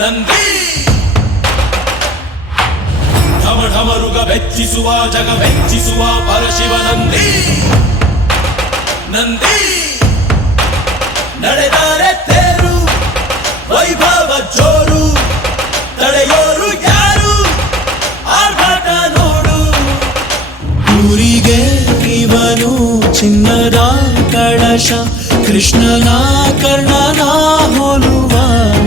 ನಂದಿ ಢಮ ಢಮರುಗ ವೆಚ್ಚಿಸುವ ಜಗ ಮೆಚ್ಚಿಸುವ ಪರಶಿವ ನಂದಿ ನಂದಿ ನಡೆದರೆ ತೇರು ವೈಭವ ಜೋರು ತಡೆಯೋರು ಯಾರು ಆರ್ಭಟ ನೋಡು ಊರಿಗೆ ಇವನು ಚಿನ್ನದ ಕಳಶ ಕೃಷ್ಣನ ಕರ್ಣನ ಹೋಲುವ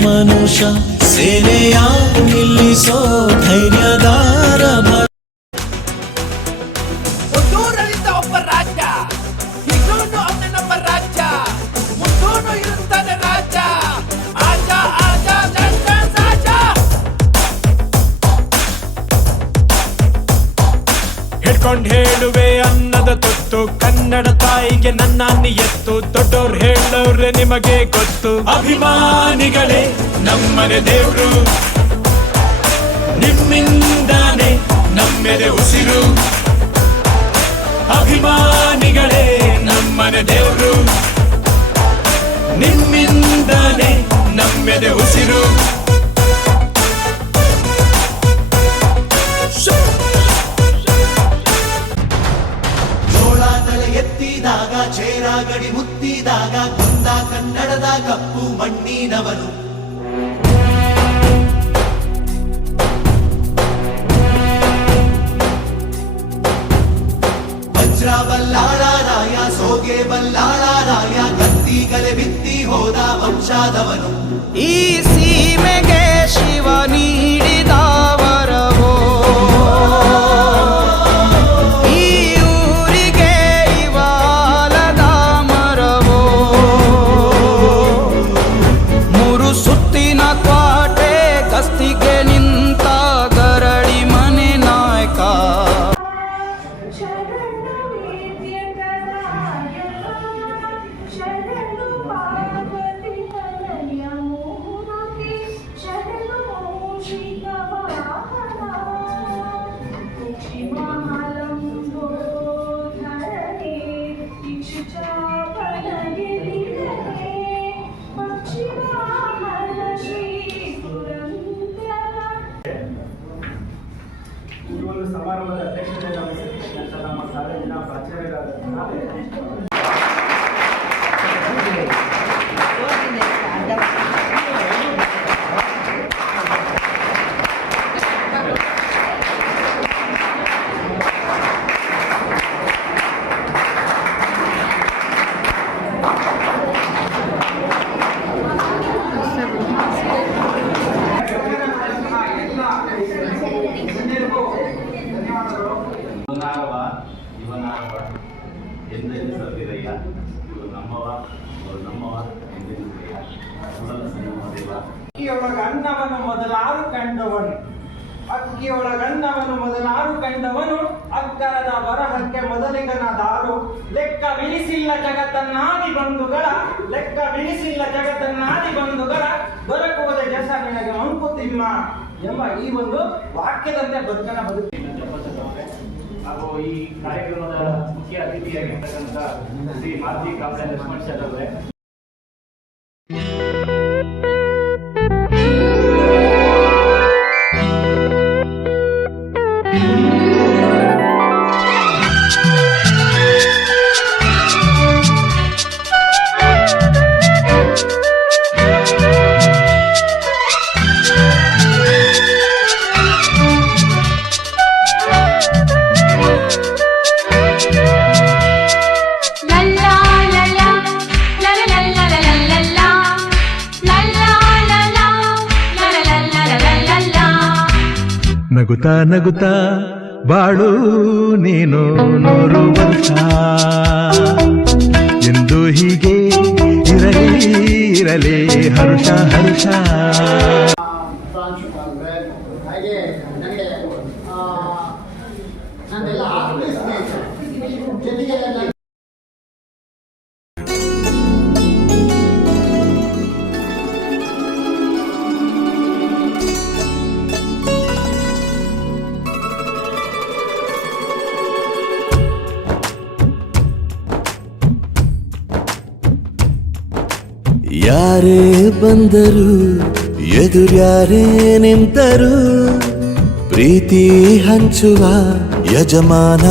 ಮನುಷ್ಯ ಸೇನೆಯ ನಿಲ್ಲಿಸೋ ಧೈರ್ಯದಾರ ಮುದ್ದೂರಲ್ಲಿದ್ದ ಒಬ್ಬ ರಾಜ ಇನ್ನೊಂದು ಅವನೊಬ್ಬ ರಾಜ ಮುದ್ದೂರು ಇರುತ್ತಾನೆ ರಾಜ ಆಜ ಆಜ ಜಂಡ ಸಾಜ ಹಿಡ್ಕೊಂಡ್ ಹೇಳುವೆ ಅನ್ನದ ತುತ್ತು ಕನ್ನಡ ತಾಯಿಗೆ ನನ್ನ ಎತ್ತು ದೊಡ್ಡೋರ್ ಹೇಳೋರೆ ನಿಮಗೆ ಗೊತ್ತು ಅಭಿಮಾನಿಗಳೇ ನಮ್ಮನೆ ದೇವ್ರು ನಿಮ್ಮಿಂದಾನೆ ನಮ್ಮೆದೆ ಉಸಿರು ಅಭಿಮಾನಿಗಳೇ ನಮ್ಮನೆ ದೇವ್ರು ನಿಮ್ಮಿಂದಾನೆ ನಮ್ಮೆದೆ ಉಸಿರು ಎತ್ತಿದಾಗ ಚೇರ ಗಡಿ ಮುತ್ತಿದಾಗ ಕೊಂದ ಕನ್ನಡದ ಕಪ್ಪು ಮಣ್ಣಿನವನು ವಜ್ರ ಬಲ್ಲಾಳರಾಯ ಸೋಗೆ ಬಲ್ಲಾಳರಾಯ ಕತ್ತಿಗಲೆ ಬಿತ್ತಿ ಹೋದ ವಂಶಾದವನು ಈ ಸೀಮೆಗೆ ಶಿವ ನೀಡಿದವರವೋ ಸಮಾರಂಭದ ಅಧ್ಯಕ್ಷತೆಯನ್ನು ವಹಿಸಿರ್ತಕ್ಕಂಥ ನಮ್ಮ ಕಾಲೇಜಿನ ಪ್ರಾಚಾರ್ಯರಾದ ಎಂದೆನಿಸದಿರಯ್ಯ ಇವರು ನಮ್ಮವ ಅವರು ನಮ್ಮವ ಎಂದೆನಿಸಯ್ಯ ಸುಲಭ ಸಂಗಮದೇವ ಅಕ್ಕಿಯೊಳಗನ್ನವನು ಮೊದಲಾರು ಕಂಡವನು ಅಕ್ಕಿಯೊಳಗನ್ನವನು ಮೊದಲಾರು ಕಂಡವನು ಅಕ್ಕರದ ಬರಹಕ್ಕೆ ಮೊದಲಿಗನಾದಾರು ಲೆಕ್ಕವಿಳಿಸಿಲ್ಲ ಜಗತ್ತನ್ನಾದಿ ಬಂಧುಗಳ ಲೆಕ್ಕವಿಳಿಸಿಲ್ಲ ಜಗತ್ತನ್ನಾದಿ ಬಂಧುಗಳ ದೊರಕುವುದ ಜಸ ನಿನಗೆ ಮಂಕುತಿಮ್ಮ ಎಂಬ ಈ ಒಂದು ವಾಕ್ಯದಂತೆ ಬದುಕನ ಬದುಕಿ ಹಾಗೂ ಈ ಕಾರ್ಯಕ್ರಮದ ಮುಖ್ಯ ಅತಿಥಿಯಾಗಿರ್ತಕ್ಕಂಥ ಶ್ರೀ ಮಾರುತಿ ಕಾಂಬ್ಳೆ ಲಕ್ಷ್ಮಣ್ ಸರ್ ಅವರೇ ನಗುತ್ತಾ ನಗುತ್ತಾ ಬಾಳು ನೀನು 100 ವರ್ಷ ಎಂದು ಹೀಗೆ ಇರಲಿ ಇರಲಿ ಹರ್ಷ ಹರ್ಷ ಯಾರೇ ಬಂದರು ಎದುರ್ಯಾರೇ ನಿಂತರು ಪ್ರೀತಿ ಹಂಚುವ ಯಜಮಾನ